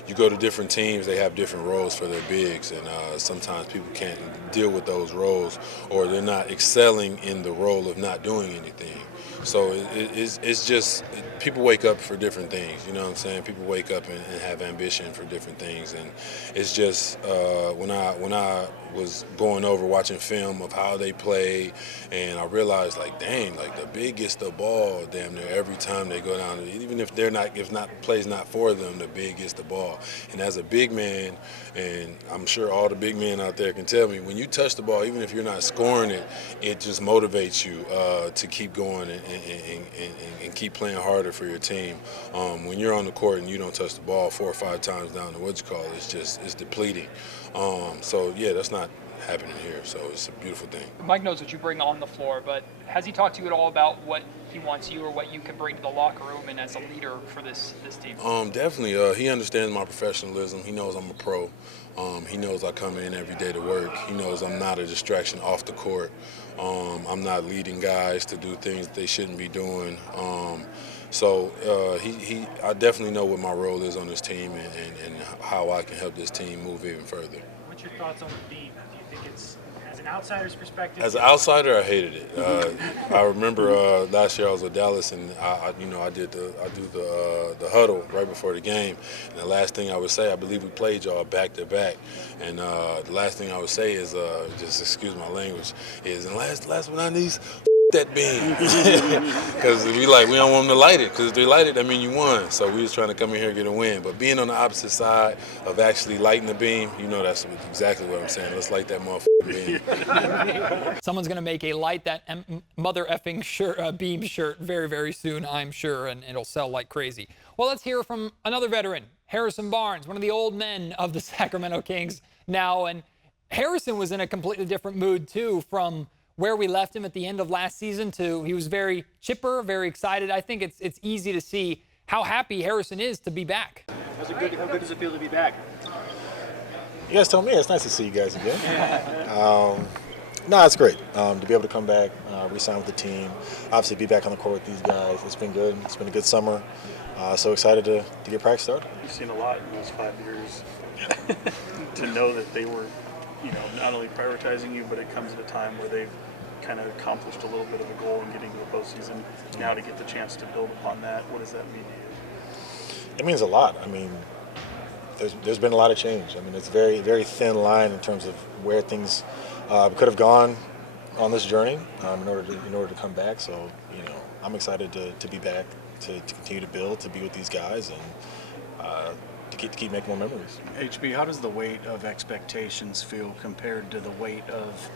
you go to different teams, they have different roles for their bigs, and sometimes people can't deal with those roles, or they're not excelling in the role of not doing anything. So it's just, people wake up for different things, you know what I'm saying? People wake up and have ambition for different things, and it's just when I was going over watching film of how they play, and I realized, like, dang, like the big gets the ball damn near every time they go down, even if play's not for them, the big gets the ball. And as a big man, and I'm sure all the big men out there can tell me, when you touch the ball, even if you're not scoring it, it just motivates you to keep going and keep playing harder for your team. When you're on the court and you don't touch the ball 4 or 5 times down the it's depleting. So yeah, that's not happening here, so it's a beautiful thing. Mike knows what you bring on the floor, but has he talked to you at all about what he wants you or what you can bring to the locker room and as a leader for this team? Definitely. He understands my professionalism. He knows I'm a pro. He knows I come in every day to work. He knows I'm not a distraction off the court. I'm not leading guys to do things they shouldn't be doing. So I definitely know what my role is on this team and how I can help this team move even further. What's your thoughts on the beam? Do you think it's, as an outsider's perspective? As an outsider, I hated it. I remember last year I was with Dallas, and I do the huddle right before the game. And the last thing I would say, I believe we played y'all back to back. And the last thing I would say is, just excuse my language, and last but not least, that beam, because we don't want them to light it, because if they light it, that means you won. So we was trying to come in here and get a win. But being on the opposite side of actually lighting the beam, that's exactly what I'm saying. Let's light that motherfucking beam. Someone's gonna make a light that mother effing shirt, beam shirt very, very soon, I'm sure, and it'll sell like crazy. Well, let's hear from another veteran, Harrison Barnes, one of the old men of the Sacramento Kings now. And Harrison was in a completely different mood too, from where we left him at the end of last season to he was very chipper, very excited. I think it's easy to see how happy Harrison is to be back. How good does it feel to be back? You guys told me it's nice to see you guys again. No, it's great to be able to come back, re-sign with the team, obviously be back on the court with these guys. It's been good. It's been a good summer. So excited to get practice started. You've seen a lot in those 5 years. To know that they were, not only prioritizing you, but it comes at a time where they've kind of accomplished a little bit of a goal in getting to the postseason. Now to get the chance to build upon that, what does that mean to you? It means a lot. I mean, there's been a lot of change. I mean, it's a very, very thin line in terms of where things could have gone on this journey in order to come back. So, I'm excited to be back, to continue to build, to be with these guys, and to keep making more memories. HB, how does the weight of expectations feel compared to the weight of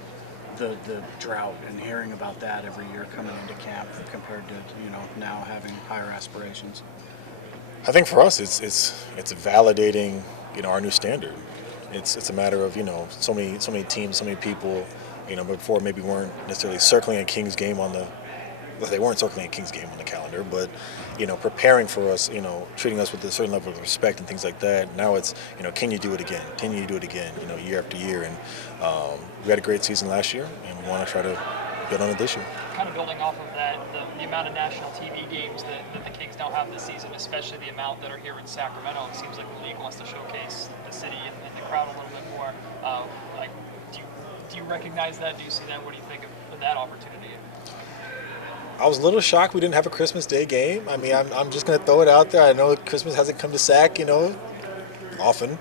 the drought and hearing about that every year coming into camp compared to now having higher aspirations? I think for us it's validating our new standard. It's a matter of so many teams, so many people before maybe weren't necessarily circling a Kings game they weren't circling a Kings game on the calendar, but preparing for us, treating us with a certain level of respect and things like that. Now it's, can you do it again? Can you do it again? Year after year. And we had a great season last year, and we want to try to build on it this year. Kind of building off of that, the amount of national TV games that the Kings now have this season, especially the amount that are here in Sacramento, it seems like the league wants to showcase the city and the crowd a little bit more. Do you recognize that? Do you see that? What do you think of that opportunity? I was a little shocked we didn't have a Christmas Day game. I mean, I'm just going to throw it out there. I know Christmas hasn't come to Sac, often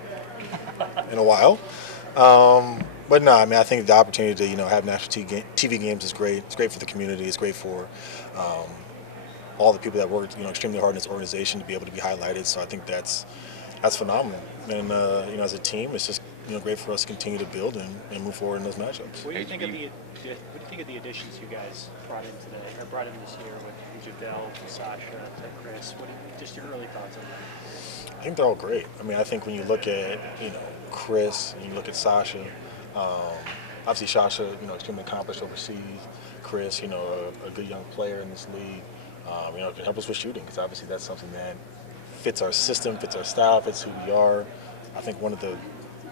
in a while. But no, I mean, I think the opportunity to, have national TV games is great. It's great for the community. It's great for all the people that worked, extremely hard in this organization to be able to be highlighted. So I think that's phenomenal. And, as a team, it's just great for us to continue to build and move forward in those matchups. What do you think of the additions you guys brought in this year with JaVale, Sasha, Chris? Just your early thoughts on that? I think they're all great. I mean, I think when you look at Chris and you look at Sasha, obviously Sasha, extremely accomplished overseas. Chris, a good young player in this league, can help us with shooting because obviously that's something that fits our system, fits our style, fits who we are. I think one of the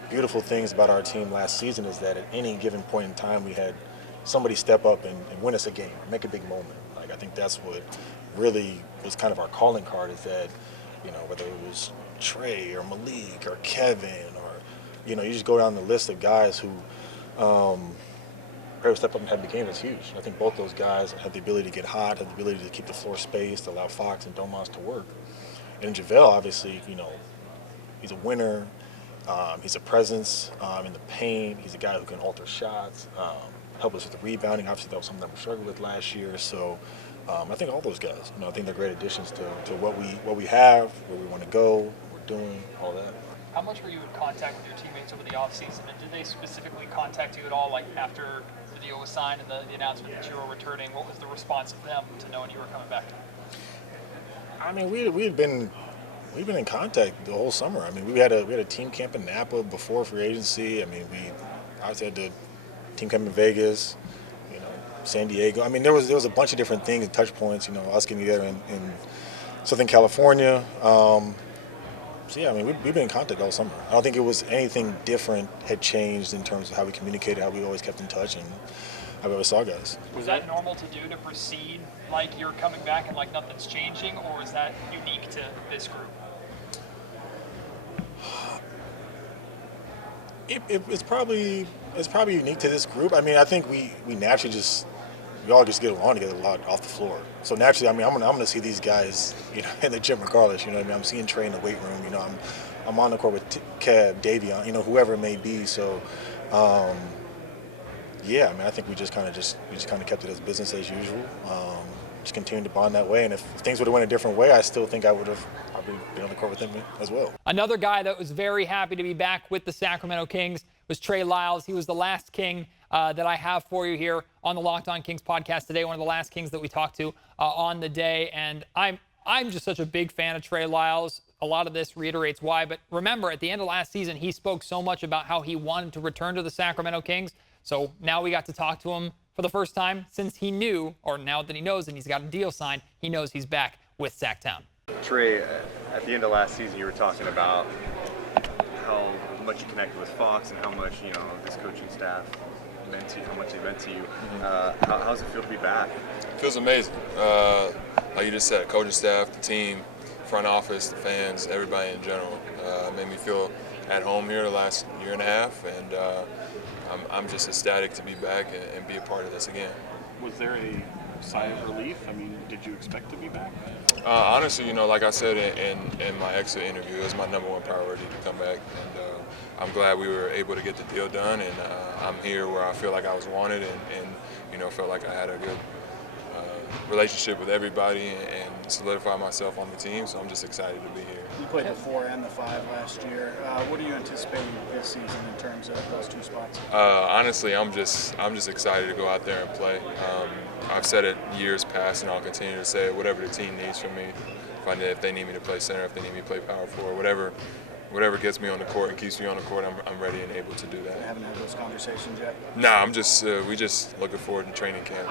beautiful things about our team last season is that at any given point in time we had somebody step up and win us a game, make a big moment. Like I think that's what really was kind of our calling card is that, whether it was Trey or Malik or Kevin or, you just go down the list of guys who step up and have the game. That's huge. I think both those guys have the ability to get hot, have the ability to keep the floor spaced, to allow Fox and Domantas to work. And JaVale, obviously, he's a winner. He's a presence in the paint. He's a guy who can alter shots, help us with the rebounding. Obviously, that was something that we struggled with last year. So I think all those guys, I think they're great additions to what we have, where we want to go, what we're doing, all that. How much were you in contact with your teammates over the offseason? And did they specifically contact you at all, like after the deal was signed and the announcement that you were returning? What was the response of them to knowing you were coming back? I mean, we've been in contact the whole summer. I mean, we had a team camp in Napa before free agency. I mean, we obviously had the team camp in Vegas, San Diego. I mean, there was a bunch of different things and touch points. Us getting together in Southern California. So yeah, I mean, we've been in contact all summer. I don't think it was anything different had changed in terms of how we communicated, how we always kept in touch, and how we always saw guys. Was that normal to do, to proceed like you're coming back and like nothing's changing, or is that unique to this group? It's probably unique to this group. I mean, I think we naturally we all just get along together a lot off the floor. So naturally, I mean, I'm gonna see these guys, in the gym regardless. You know what I mean? I'm seeing Trey in the weight room. I'm on the court with Kev, Davion, whoever it may be. So, yeah, I mean, I think we just kind of kept it as business as usual. Just continued to bond that way. And if things would have went a different way, I still think I would have probably been on the court with him as well. Another guy that was very happy to be back with the Sacramento Kings was Trey Lyles. He was the last King that I have for you here on the Locked On Kings podcast today, one of the last Kings that we talked to on the day. And I'm just such a big fan of Trey Lyles. A lot of this reiterates why. But remember, at the end of last season, he spoke so much about how he wanted to return to the Sacramento Kings. So now we got to talk to him for the first time since he knew, or now that he knows and he's got a deal signed, he knows he's back with Sacktown. Trey, at the end of last season, you were talking about how much you connected with Fox and how much, this coaching staff meant to you, how much they meant to you. How does it feel to be back? It feels amazing. Like you just said, coaching staff, the team, front office, the fans, everybody in general. Made me feel at home here the last year and a half, and I'm just ecstatic to be back and be a part of this again. Was there a sigh of relief? I mean, did you expect to be back? Honestly, like I said in my exit interview, it was my number one priority to come back, and I'm glad we were able to get the deal done, and I'm here where I feel like I was wanted and felt like I had a good relationship with everybody and solidify myself on the team, so I'm just excited to be here. You played the 4 and the 5 last year. What are you anticipating this season in terms of those 2 spots? Honestly, I'm just excited to go out there and play. I've said it years past, and I'll continue to say it. Whatever the team needs from me, if they need me to play center, if they need me to play power forward, whatever gets me on the court and keeps me on the court, I'm ready and able to do that. You haven't had those conversations yet? Nah, we just looking forward to training camp,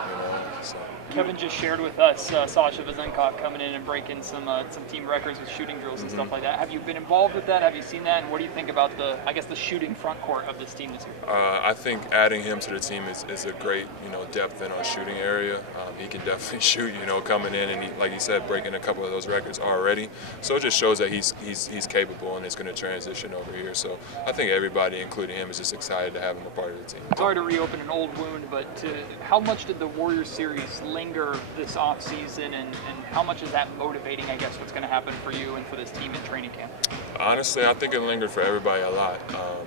So. Kevin just shared with us Sasha Vezenkov coming in and breaking some team records with shooting drills and stuff like that. Have you been involved with that? Have you seen that? And what do you think about the shooting front court of this team this year? I think adding him to the team is a great depth in our shooting area. He can definitely shoot. Coming in and like he said, breaking a couple of those records already. So it just shows that he's capable and it's going to transition over here. So I think everybody, including him, is just excited to have him a part of the team. Sorry to reopen an old wound, but how much did the Warriors series linger this offseason, and how much is that motivating, I guess, what's going to happen for you and for this team in training camp? Honestly, I think it lingered for everybody a lot.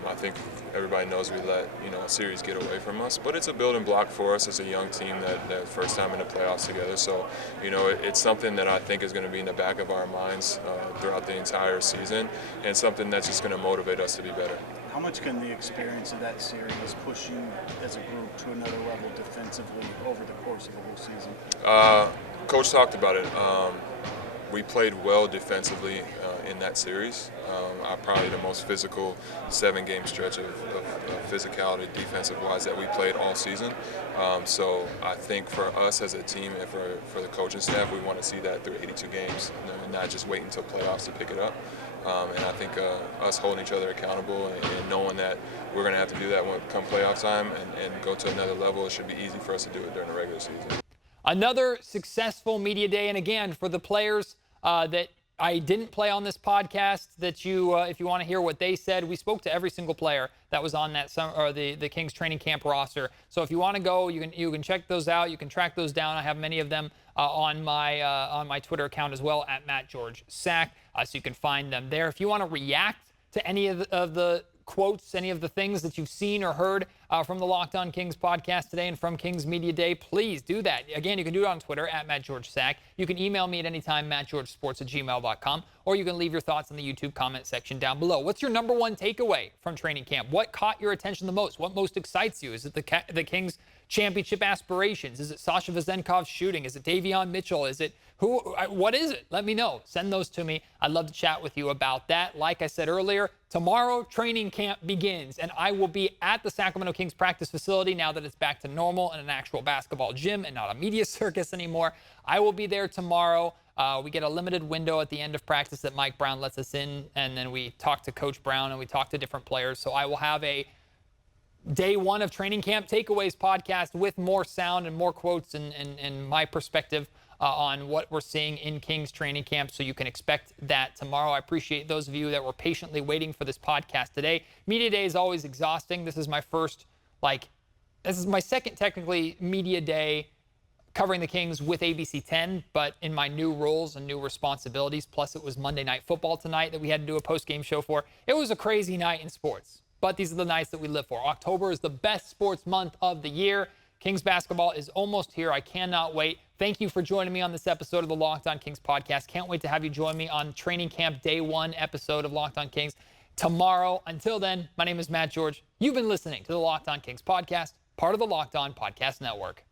I think everybody knows we let a series get away from us, but it's a building block for us as a young team that first time in the playoffs together. So, it's something that I think is going to be in the back of our minds throughout the entire season, and something that's just going to motivate us to be better. How much can the experience of that series push you as a group to another level defensively over the course of the whole season? Coach talked about it. We played well defensively in that series. Probably the most physical 7-game stretch of physicality defensive-wise that we played all season. So I think for us as a team and for the coaching staff, we want to see that through 82 games, and not just wait until playoffs to pick it up. And I think us holding each other accountable and knowing that we're going to have to do that when come playoff time and go to another level, it should be easy for us to do it during the regular season. Another successful media day, and again, for the players that I didn't play on this podcast, that you, if you want to hear what they said, we spoke to every single player that was on that the Kings training camp roster. So if you want to go, you can check those out. You can track those down. I have many of them on my Twitter account as well at @MattGeorgeSack, so you can find them there. If you want to react to any of the quotes, any of the things that you've seen or heard from the Locked On Kings podcast today and from Kings Media Day, please do that. Again, you can do it on Twitter at @MattGeorgeSack. You can email me at any time, mattgeorgesports@gmail.com, or you can leave your thoughts in the YouTube comment section down below. What's your number one takeaway from training camp? What caught your attention the most? What most excites you? Is it the Kings championship aspirations? Is it Sasha Vezenkov's shooting? Is it Davion Mitchell? Is it who? What is it? Let me know. Send those to me. I'd love to chat with you about that. Like I said earlier, tomorrow training camp begins, and I will be at the Sacramento Kings practice facility now that it's back to normal and an actual basketball gym and not a media circus anymore. I will be there tomorrow. We get a limited window at the end of practice that Mike Brown lets us in, and then we talk to Coach Brown and we talk to different players. So I will have a day one of training camp takeaways podcast with more sound and more quotes and my perspective on what we're seeing in Kings training camp. So you can expect that tomorrow. I appreciate those of you that were patiently waiting for this podcast today. Media day is always exhausting. This is my second technically media day covering the Kings with ABC 10, but in my new roles and new responsibilities, plus it was Monday Night Football tonight that we had to do a post-game show for. It was a crazy night in sports, but these are the nights that we live for. October is the best sports month of the year. Kings basketball is almost here. I cannot wait. Thank you for joining me on this episode of the Locked On Kings podcast. Can't wait to have you join me on training camp day one episode of Locked On Kings tomorrow. Until then, my name is Matt George. You've been listening to the Locked On Kings podcast, part of the Locked On Podcast Network.